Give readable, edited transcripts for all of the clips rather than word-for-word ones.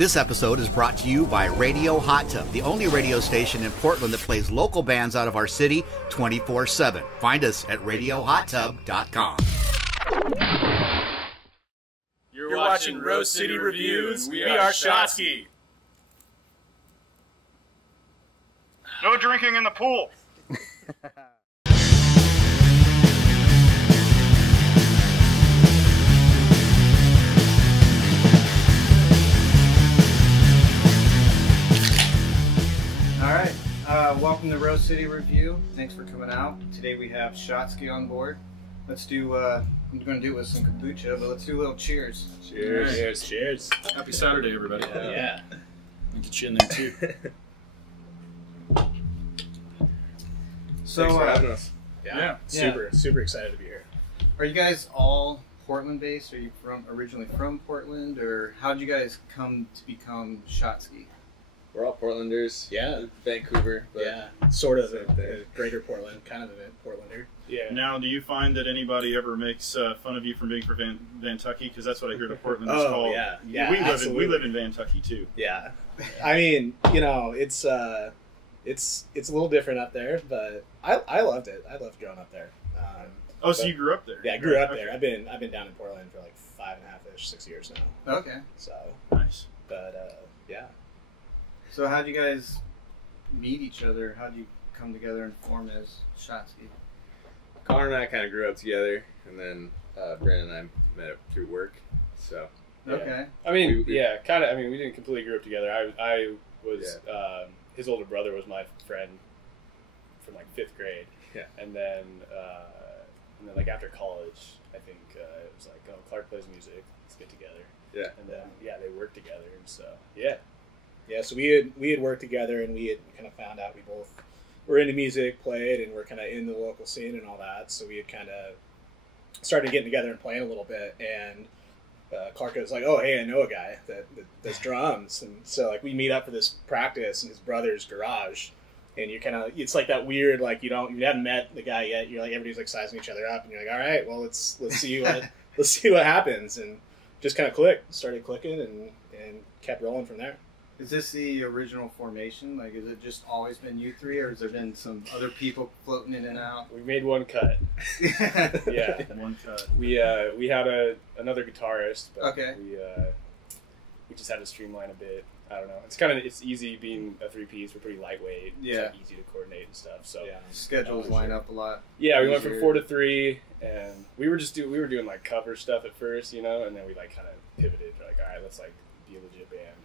This episode is brought to you by Radio Hot Tub, the only radio station in Portland that plays local bands out of our city 24/7. Find us at radiohottub.com. You're watching Rose City Reviews. We are Shotski. No drinking in the pool. Alright, welcome to Rose City Review. Thanks for coming out. Today we have Shotski on board. Let's do, I'm going to do it with some kombucha, but let's do a little cheers. Cheers. Right. Cheers. Cheers. Happy Saturday, everybody. Yeah. I'll get you in there, too. So, Thanks for having us. Yeah. Super excited to be here. are you guys all Portland based? Are you originally from Portland, or how did you guys come to become Shotski? We're all Portlanders. Yeah. Vancouver. But Yeah. Sort of a greater Portland, kind of a Portlander. Yeah. Now, do you find that anybody ever makes fun of you from being from Vantucky? Because that's what I hear the Portlanders call. Yeah. We live in Vantucky, too. Yeah. I mean, you know, it's a little different up there, but I loved it. I loved growing up there. So you grew up there? Yeah, I grew up Okay. there. I've been down in Portland for like 5.5-ish, 6 years now. Okay. So Nice. but yeah. So how'd you guys meet each other? How'd you come together and form as Shotski? Connor and I kind of grew up together, and then Brandon and I met up through work. So Yeah. Okay. I mean, We- yeah, kind of. I mean, we didn't completely grow up together. I was his older brother was my friend from like 5th grade. Yeah. And then like after college, I think it was like, oh, Clark plays music. Let's get together. Yeah. And then they worked together, and so yeah. Yeah, so we had worked together, and we had kind of found out we both were into music, played, and we're kind of in the local scene and all that. So we had kind of started getting together and playing a little bit. And Clark was like, "Oh, hey, I know a guy that does drums." And so like we meet up for this practice in his brother's garage, and you're kind of it's like that weird like you haven't met the guy yet. You're like everybody's like sizing each other up, and you're like, "All right, well let's see what let's see what happens." And just kind of started clicking, and kept rolling from there. Is this the original formation? Like, has it just always been you three, or has there been some other people floating in and out? We made one cut. Yeah. One cut. We had another guitarist, but Okay. we just had to streamline a bit. I don't know. It's easy being a 3-piece. We're pretty lightweight. Yeah. It's like easy to coordinate and stuff. So Schedules line up a lot. yeah, we went from easier. 4 to 3, and we were doing like cover stuff at first, you know, and then we like kind of pivoted. We're like, all right, let's like be a legit band.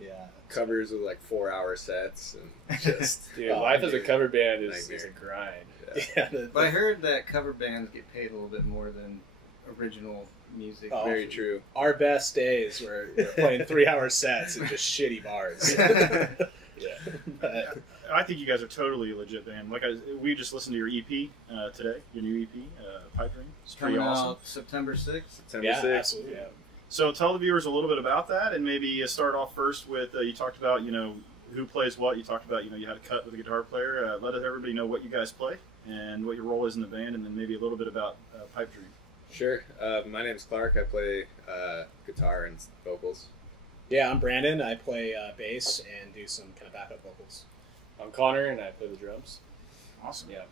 Yeah. Covers with like 4-hour sets and just Dude, life as a cover band is Nightmare. a grind. Yeah, But I heard that cover bands get paid a little bit more than original music. Oh. very true. Our best days were playing 3-hour sets and just shitty bars. Yeah. But, I think you guys are totally a legit band. We just listened to your EP today, your new EP, Pipe Dream. It's pretty Coming awesome. out September 6th. September yeah, 6th. absolutely. Yeah. So tell the viewers a little bit about that, and maybe start off first with you talked about who plays what. You talked about you had a cut with a guitar player. Let everybody know what you guys play and what your role is in the band, and then maybe a little bit about Pipe Dream. Sure. My name's Clark. I play guitar and vocals. Yeah, I'm Brandon. I play bass and do some kind of backup vocals. I'm Connor, and I play the drums. Awesome. Yeah.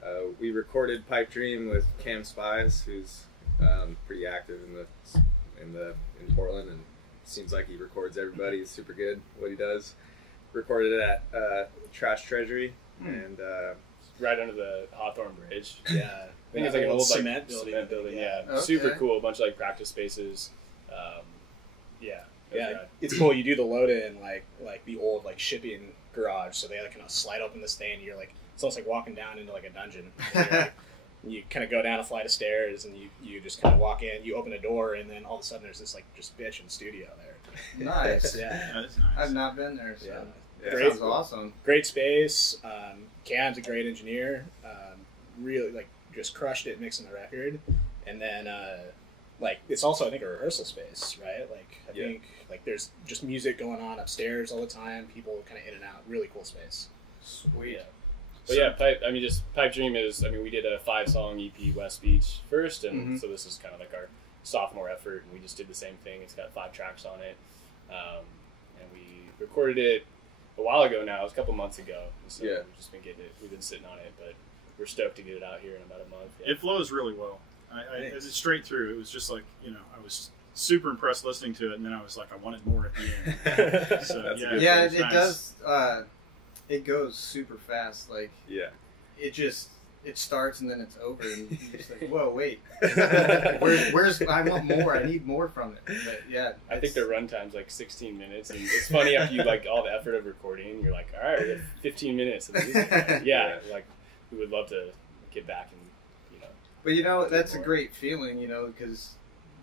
We recorded Pipe Dream with Cam Spies, who's pretty active in Portland, and seems like he records everybody. He's super good at what he does. Recorded it at Trash Treasury, and Right under the Hawthorne Bridge. Yeah. I think it's like an old cement like, building. Cement building, yeah. Okay. Super cool. A bunch of like practice spaces. Yeah. It was Yeah, rad. it's cool. You do the load in like the old like shipping garage, so they like kind of slide open this thing. And you're like it's almost like walking down into like a dungeon. And you're, like, you kind of go down a flight of stairs, and you just kind of walk in. You open a door, and then all of a sudden there's this like just bitch in studio there. Nice. Yeah. That is nice. I've not been there, so Yeah. that Great. sounds awesome. Great space. Cam's a great engineer. Really like just crushed it mixing the record, and then like it's also I think a rehearsal space, right? Like I think like there's just music going on upstairs all the time. People kind of in and out. Really cool space. Sweet. Yeah. But yeah, Pipe Dream is, we did a 5-song EP, West Beach, first, and so this is kind of like our sophomore effort, and we just did the same thing. It's got 5 tracks on it, and we recorded it a while ago now. It was a couple months ago. So Yeah. we've just been getting it. We've been sitting on it, but we're stoked to get it out here in about a month. Yeah. It flows really well. It's straight through. It was just like, you know, I was super impressed listening to it, and then I was like, I wanted more at the end. So Yeah, was it nice. does. It goes super fast. Like Yeah. it starts and then it's over, and you're just like, whoa, wait, where's? I want more. I need more from it. But yeah, I think the runtime's like 16 minutes, and it's funny after you like all the effort of recording, you're like, all right, we have 15 minutes of music. Yeah, like we would love to get back and But you know, that's a great feeling, you know, because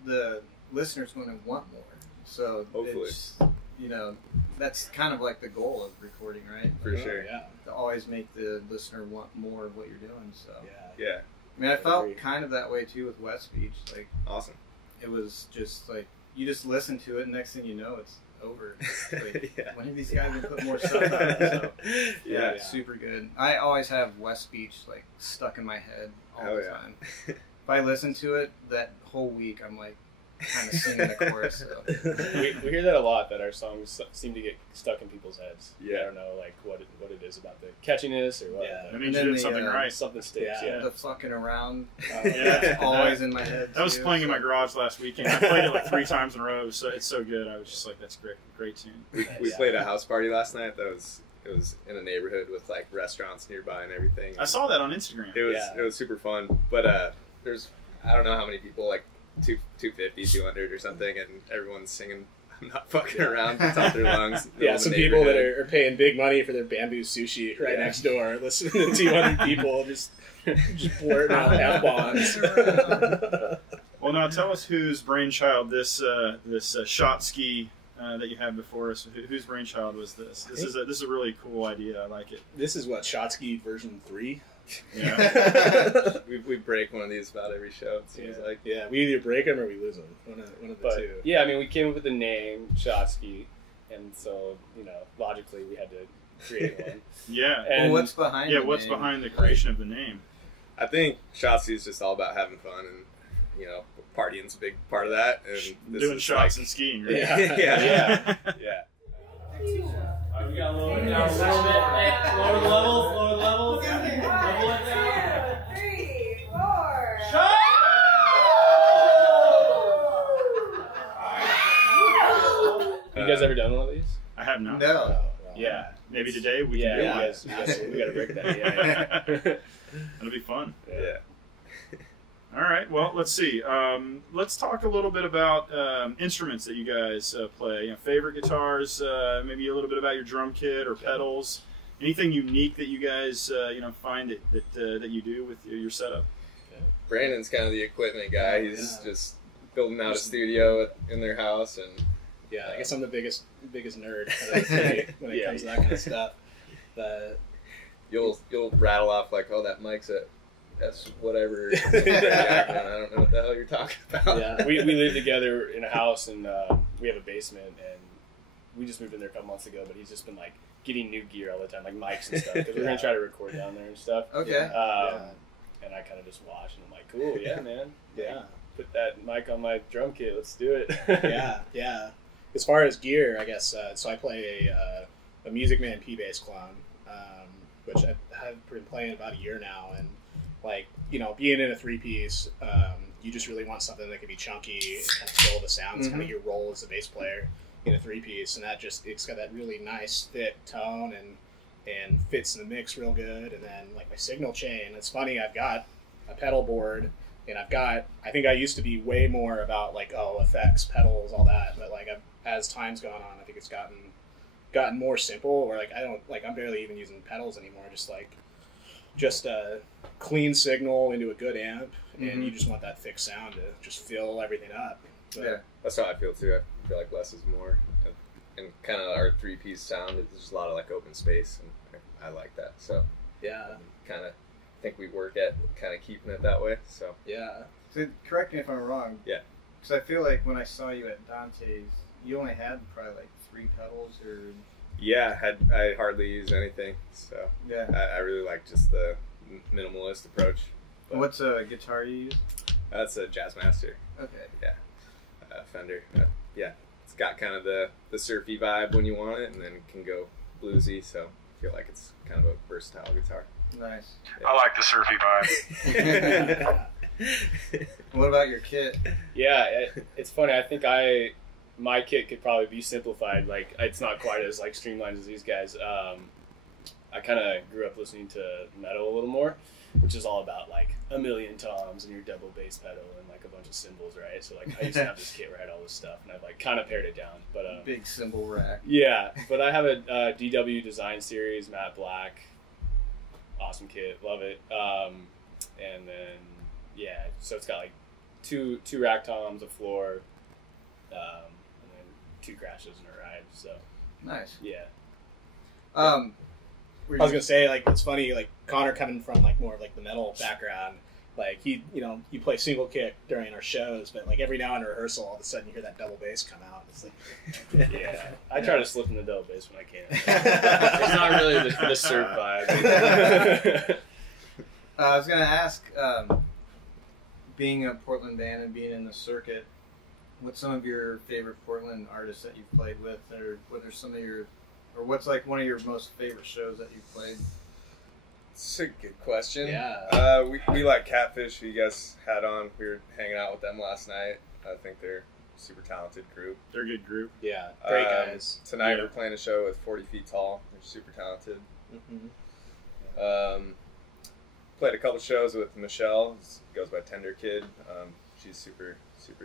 the listener's going to want more. So Hopefully. it's, you know, that's kind of like the goal of recording, right? For sure. Yeah. To always make the listener want more of what you're doing. So Yeah. I mean, I felt kind of that way too with West Beach. Like, Awesome. it was just like you just listen to it, and next thing you know, it's over. Like, Yeah. when have these guys been putting more stuff out? So, Yeah. it's super good. I always have West Beach like stuck in my head all Hell the yeah. time. If I listen to it that whole week, I'm like kind of singing the chorus. So. we hear that a lot, that our songs seem to get stuck in people's heads. Yeah. I don't know like what it is about the catchiness or what. Yeah. but That means you did something right. something sticks. Yeah. Yeah. The fucking around, Yeah. that's always in my head. That was too, playing in so. my garage last weekend. I played it like 3 times in a row. So it's so good. I was just like, that's great tune. We played a house party last night. It was in a neighborhood with like restaurants nearby and everything. I saw that on Instagram. It was super fun. But there's I don't know how many people, like 250, 200 or something, and everyone's singing "I'm Not Fucking Around" at the top of their lungs. Yeah, some people that are paying big money for their bamboo sushi right next door, listening to 200 people just blurting out F-bombs. Well, now tell us whose brainchild this Shotski that you had before us. Whose brainchild was this? This is a really cool idea. I like it. This is what, Shotski version 3? Yeah. we break one of these about every show. It seems like. Yeah, we either break them or we lose them. One of the two. Yeah, I mean, we came up with the name Shotski, and so logically we had to create one. Yeah. And what's behind? Yeah. the What's name? behind the creation of the name? I think Shotski is just all about having fun, and partying's a big part of that. And this Doing is shots like, and skiing. Right? yeah. We got a little bit down, a little bit. Hey, lower the levels, lower the levels. Level it down. 2, 3, 4. Shut! You guys ever done one of these? I have not. No. Yeah. Maybe today we Yeah, can do you one. guys, we gotta break that. Yeah. That'll be fun. Yeah. All right. Well, let's see. Let's talk a little bit about instruments that you guys play. Favorite guitars. Maybe a little bit about your drum kit or pedals. Anything unique that you guys find that you do with your setup. Brandon's kind of the equipment guy. He's just building out a studio in their house, and Yeah, I guess I'm the biggest nerd when it comes to that kind of stuff. But you'll rattle off like, "Oh, that mic's at that's whatever." I don't know what the hell you're talking about. Yeah, we live together in a house, and we have a basement, and we just moved in there a couple months ago. But he's just been like getting new gear all the time, like mics and stuff, because we're gonna try to record down there and stuff. Okay. And I kind of just watch, and I'm like, cool, yeah, man. yeah. Put that mic on my drum kit. Let's do it. Yeah. As far as gear, I guess, so I play a Music Man P-Bass clone, which I've been playing about a year now, and being in a 3-piece, you just really want something that can be chunky and kind of fill the sounds, kind of your role as a bass player in a 3-piece, and it's got that really nice thick tone and fits in the mix real good. And then my signal chain, it's funny, I've got a pedal board, and I think I used to be way more about effects, pedals, all that, but as time's gone on, I think it's gotten more simple, where I'm barely even using pedals anymore, just a clean signal into a good amp, and you just want that thick sound to just fill everything up. But, Yeah, that's how I feel too. I feel like less is more, and kind of our 3-piece sound. There's just a lot of open space, and I like that. So yeah, kind of think we work at kind of keeping it that way. So yeah. So correct me if I'm wrong. Yeah. Because I feel like when I saw you at Dante's, you only had probably 3 pedals, or yeah, I hardly use anything. So yeah. I really like just the minimalist approach. But What's a guitar you use? that's a Jazzmaster. Okay. Yeah, Fender. Yeah, it's got kind of the surfy vibe when you want it, and then can go bluesy. So I feel like it's kind of a versatile guitar. Nice. I like the surfy vibe. What about your kit? Yeah, it's funny. I think my kit could probably be simplified. Like, it's not quite as like streamlined as these guys. I kind of grew up listening to metal a little more, which is all about like a million toms and your double bass pedal and like a bunch of cymbals, right? So like I used to have this kit where I had all this stuff, and I've like kind of pared it down. But Big cymbal rack. yeah, but I have a DW Design Series matte black, awesome kit, love it. And then yeah, so it's got like two rack toms, a floor, and then 2 crashes and a ride. So Nice. yeah. I was gonna say, like, it's funny, like Connor coming from like more of like the metal background, like you play single kick during our shows, but like every now in rehearsal, all of a sudden you hear that double bass come out. It's like, Yeah, I try to slip in the double bass when I can. It's not really the surf vibe. I was gonna ask, being a Portland band and being in the circuit, what's some of your favorite Portland artists that you've played with, or what are some of your, or what's like one of your most favorite shows that you've played? It's a good question. Yeah. We like Catfish, who you guys had on. We were hanging out with them last night. I think they're a super talented group. They're a good group. yeah, great guys. Tonight Yeah. we're playing a show with 40 Feet Tall. They're super talented. Mm-hmm. Played a couple shows with Michelle, who goes by Tender Kid. She's super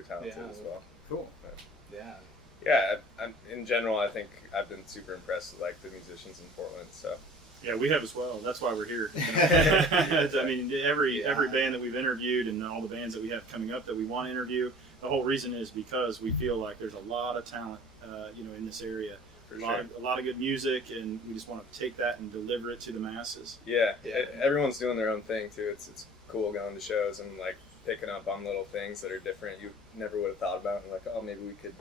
talented Yeah. as well. Cool. Yeah. Yeah, in general, I think I've been super impressed with like the musicians in Portland. So Yeah, we have as well. That's why we're here. I mean, every band that we've interviewed and all the bands that we have coming up that we want to interview, the whole reason is because we feel like there's a lot of talent, in this area. A lot of good music, and we just want to take that and deliver it to the masses. yeah, Yeah. everyone's doing their own thing too. It's cool going to shows and like picking up on little things that are different you never would have thought about, and like, oh, maybe we could,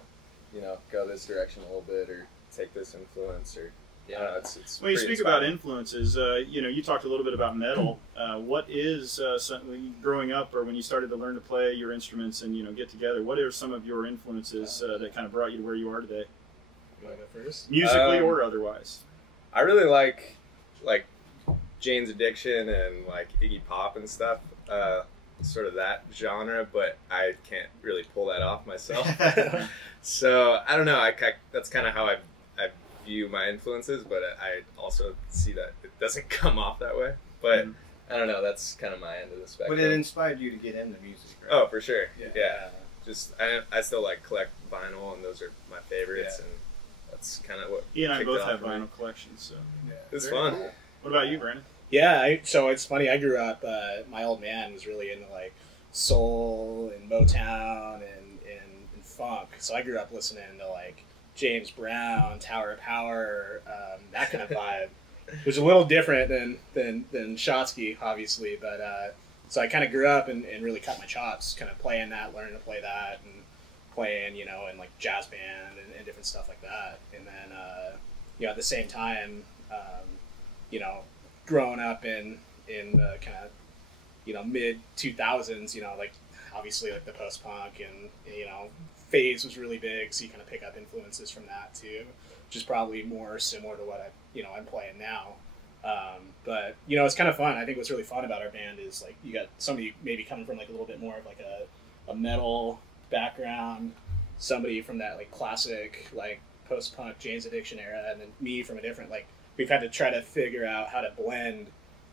go this direction a little bit, or take this influence, or it's When you pretty speak about inspiring. influences, you talked a little bit about metal. What is growing up, or when you started to learn to play your instruments and get together? What are some of your influences that kind of brought you to where you are today, You want to go first? musically or otherwise? I really like Jane's Addiction and like Iggy Pop and stuff, sort of that genre, but I can't really pull that off myself. So I don't know. That's kind of how I view my influences, but I also see that it doesn't come off that way. But I don't know. That's kind of my end of the spectrum. But it inspired you to get into music, right? Oh, for sure. Yeah. Yeah. Just I still like collect vinyl, and those are my favorites, and that's kind of what. He and I kicked both off have for me. vinyl collections. So It's Very fun. cool. What about you, Brandon? Yeah, so it's funny. I grew up. My old man was really into like soul and Motown and funk. So I grew up listening to like James Brown, Tower of Power, that kind of vibe. It was a little different than Shotski, obviously, but so I kind of grew up and really cut my chops, kind of playing that, learning to play that, and playing, in like jazz band and different stuff like that. And then, at the same time, growing up in the kind of, mid 2000s, like obviously like the post punk and phase was really big, so you kind of pick up influences from that too, which is probably more similar to what I'm playing now. But it's kind of fun. I think what's really fun about our band is like you got somebody maybe coming from like a little bit more of like a metal background, somebody from that like classic like post punk Jane's Addiction era, and then me from a different, like we've had to try to figure out how to blend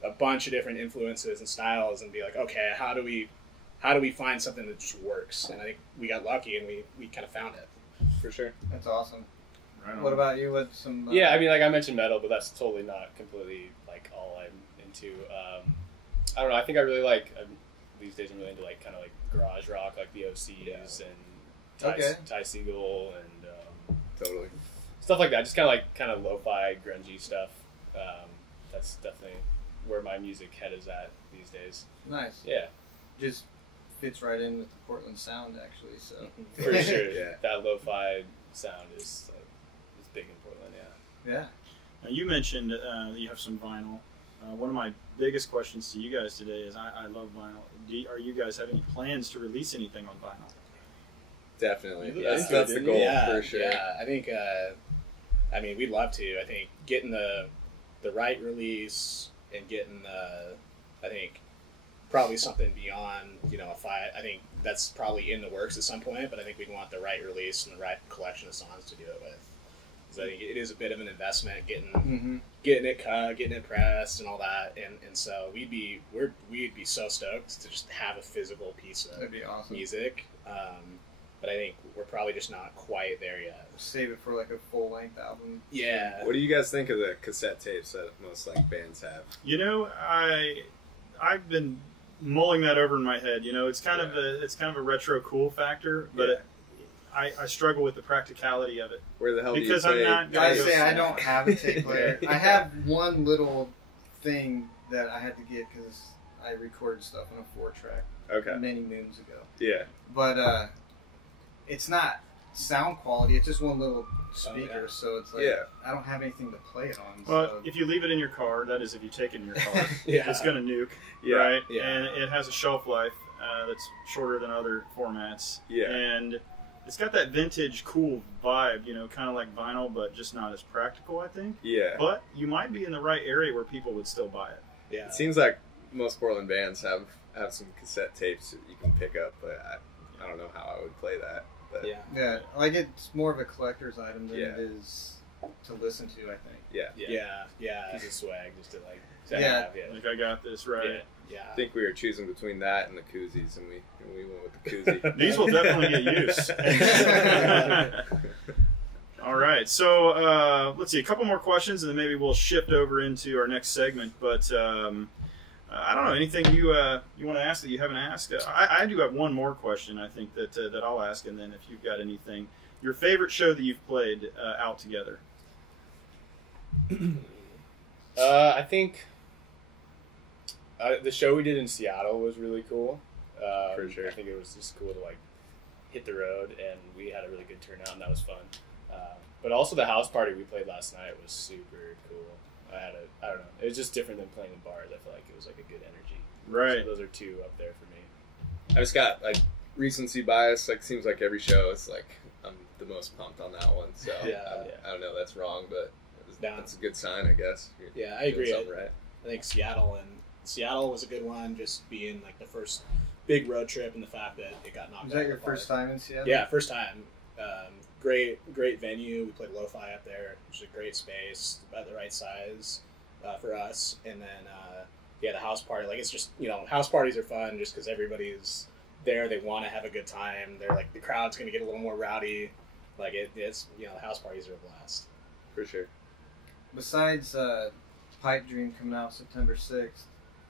a bunch of different influences and styles and be like, okay, how do we find something that just works? And I think we got lucky and we kind of found it. For sure. That's awesome. Right on. What about you? What's some? Yeah, I mean, like I mentioned metal, but that's totally not completely like all I'm into. I don't know. I think I really like these days. I'm really into like kind of like garage rock, like the OCs and Ty Segall and Totally. stuff like that. Just kind of lo-fi, grungy stuff. That's definitely where my music head is at these days. Nice. Yeah, Just fits right in with the Portland sound, actually. So for sure. Yeah. That lo-fi sound is big in Portland. Yeah. yeah. Now, you mentioned that you have some vinyl. One of my biggest questions to you guys today is I love vinyl. Are you guys have any plans to release anything on vinyl? Definitely. You Yeah, listened to that's it, the didn't goal you? for sure. Yeah, I think. I mean, we'd love to. I think getting the right release and getting I think probably something beyond, you know, I think that's probably in the works at some point, but I think we'd want the right release and the right collection of songs to do it with. Because I think it is a bit of an investment getting it cut, getting it pressed, and all that, and so we'd be so stoked to just have a physical piece of That'd be awesome. music. But I think we're probably just not quite there yet. Save it for like a full length album. Yeah. What do you guys think of the cassette tapes that most like bands have? You know, I've been mulling that over in my head. You know, it's kind of a retro cool factor, but I struggle with the practicality of it. Where the hell because do you play? I'm not. I say I don't have a tape player. I have one little thing that I had to get because I recorded stuff on a 4-track many moons ago. Yeah. But it's not sound quality. It's just one little speaker, so it's like I don't have anything to play it on. Well, so. if you leave it in your car, that is, if you take it in your car, Yeah. it's going to nuke, Yeah. right? Yeah. And it has a shelf life that's shorter than other formats. Yeah. And it's got that vintage cool vibe, you know, kind of like vinyl, but just not as practical, I think. Yeah. But you might be in the right area where people would still buy it. Yeah. It seems like most Portland bands have some cassette tapes that you can pick up, but I don't know how I would play that. But Yeah, like it's more of a collector's item than Yeah. it is to listen to, I think. Yeah. Piece of swag just to like Yeah. have, Like, I got this, right? Yeah. I think we were choosing between that and the koozies, and we went with the koozie. These will definitely get use. All right, so let's see, a couple more questions, and then maybe we'll shift over into our next segment. But I don't know, anything you want to ask that you haven't asked? I do have one more question, I think, that I'll ask, and then if you've got anything. Your favorite show that you've played out together? I think the show we did in Seattle was really cool. For sure. I think it was just cool to like hit the road, and we had a really good turnout, and that was fun. But also the house party we played last night was super cool. I don't know, it was just different than playing in bars. I feel like it was like a good energy. Right. So those are two up there for me. I just got like recency bias. Like seems like every show is like I'm the most pumped on that one. So I don't know, that's wrong, but that's a good sign, I guess. Yeah, I agree. Something right. I think Seattle was a good one, just being like the first big road trip, and the fact that it got knocked out. Was that of your the park. first time in Seattle? Yeah, first time. Great venue. We played lo-fi up there, which is a great space, about the right size for us. And then the house party. Like it's just, you know, house parties are fun just because everybody's there. They want to have a good time. They're like, the crowd's going to get a little more rowdy. Like it's, you know, the house parties are a blast. For sure. Besides Pipe Dream coming out September 6th,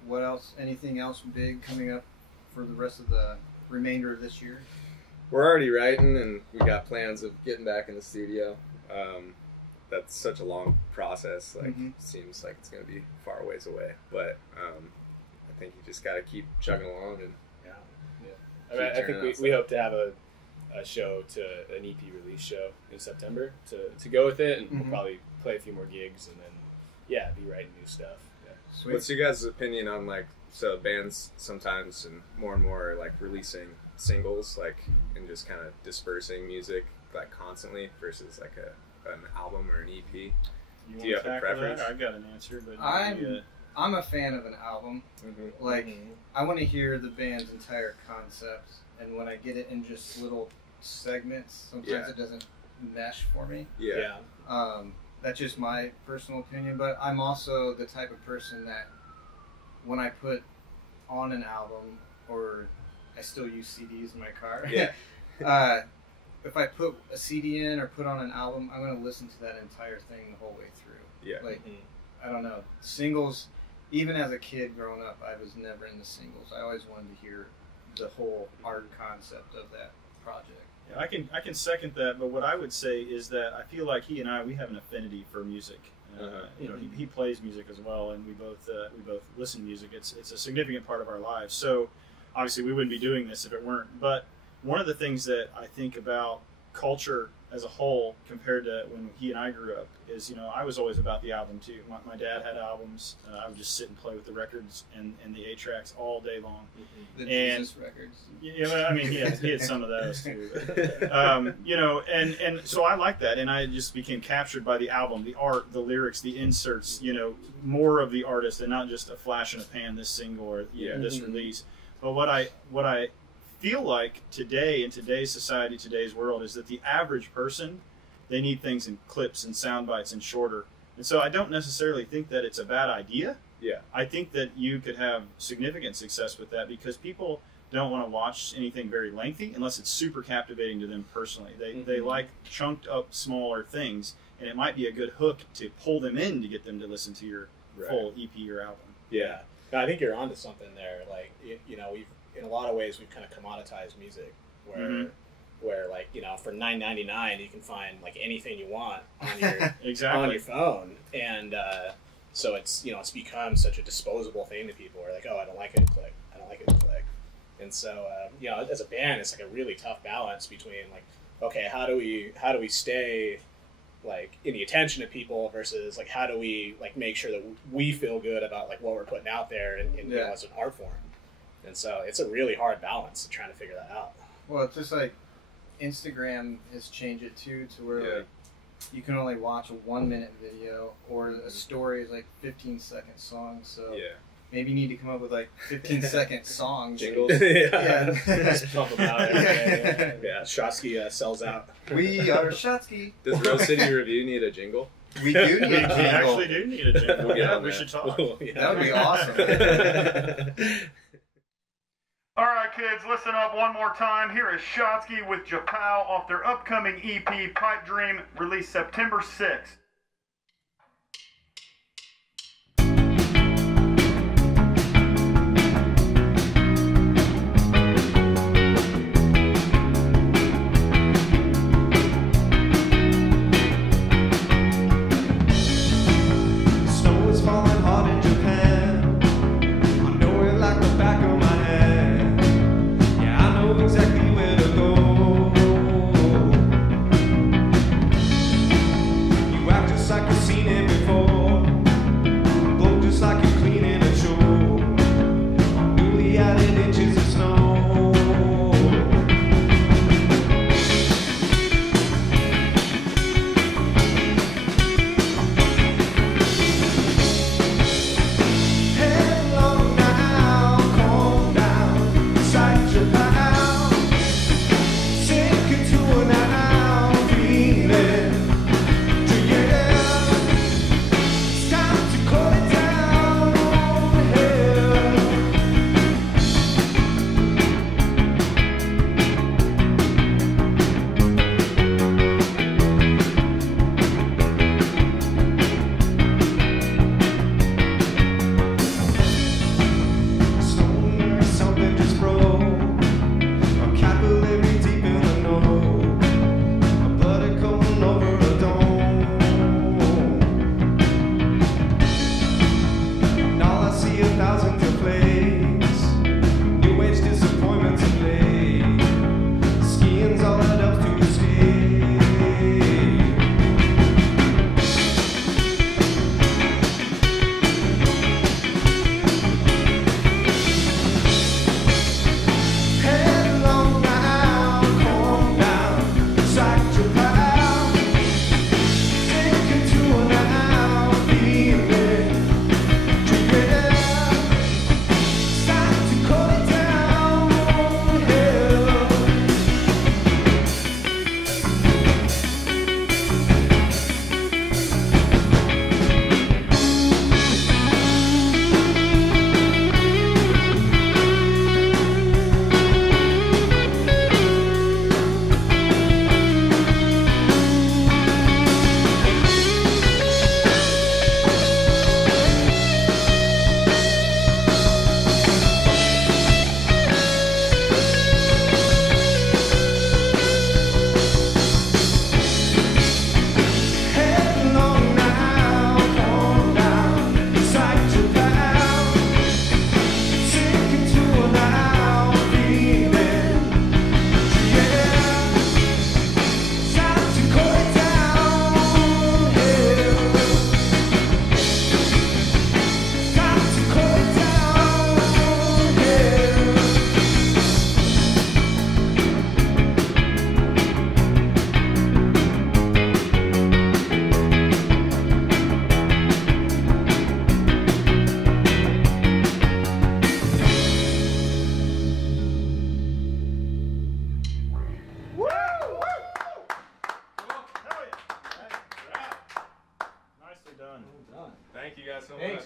what else? Anything else big coming up for the rest of the remainder of this year? We're already writing, and we got plans of getting back in the studio. That's such a long process. Like, seems like it's going to be far ways away. But I think you just got to keep chugging along. And I mean, I think we hope to have a show to an EP release show in September to go with it, and we'll probably play a few more gigs, and then be writing new stuff. Yeah. Sweet. What's your guys' opinion on like bands sometimes and more are like releasing singles like and just kind of dispersing music like constantly versus like an album or an EP? Do you have a preference? I've got an answer, but I'm a fan of an album. Like I want to hear the band's entire concept, and when I get it in just little segments, sometimes it doesn't mesh for me. That's just my personal opinion, but I'm also the type of person that when I put on an album, or I still use CDs in my car. If I put a CD in or put on an album, I'm going to listen to that entire thing the whole way through. Like, I don't know. Singles, even as a kid growing up, I was never into singles. I always wanted to hear the whole art concept of that project. Yeah, I can second that, but what I would say is that I feel like he and I, we have an affinity for music. You know, he plays music as well, and we both listen to music. It's a significant part of our lives. So obviously we wouldn't be doing this if it weren't. But one of the things that I think about culture as a whole compared to when he and I grew up is, you know, I was always about the album too. My dad had albums. I would just sit and play with the records and the 8-tracks all day long. The And- Jesus records. Yeah, I mean, he had some of those too. But, you know, and so I like that, and I just became captured by the album, the art, the lyrics, the inserts. You know, more of the artist, and not just a flash in a pan, this single or this release. But what I feel like today in today's society, today's world, is that the average person, they need things in clips and sound bites and shorter. And so I don't necessarily think that it's a bad idea. Yeah. I think that you could have significant success with that because people don't want to watch anything very lengthy unless it's super captivating to them personally. They like chunked up smaller things, and it might be a good hook to pull them in to get them to listen to your full EP or album. Yeah. I think you're onto something there. Like, you know, in a lot of ways we've kind of commoditized music where like, you know, for $9.99 you can find like anything you want on your Exactly. on your phone, and so it's, you know, it's become such a disposable thing to people. Where like, oh, I don't like it, click. I don't like it, click. And so you know, as a band, it's like a really tough balance between like, okay, how do we stay like in the attention of people versus like how do we like make sure that we feel good about like what we're putting out there and you know, as an art form. And so it's a really hard balance trying to figure that out. Well, it's just like Instagram has changed it too, to where like you can only watch a 1-minute video, or a story is like 15-second songs. So maybe you need to come up with like 15-second songs. Jingles. Just pump them out every day. Yeah, Shotski sells out. We are Shotski. Does Rose City Review need a jingle? We do need a We jingle. actually do need a jingle. We'll get Yeah, on we that. should talk. That would be awesome. All right, kids, listen up one more time. Here is Shotski with Japal off their upcoming EP, Pipe Dream, released September 6th. Snow is falling hard in Japan. I know it like the back of my hand. Yeah, I know exactly where to go. You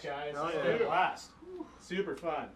guys. Oh, It's yeah. been a blast. Super fun.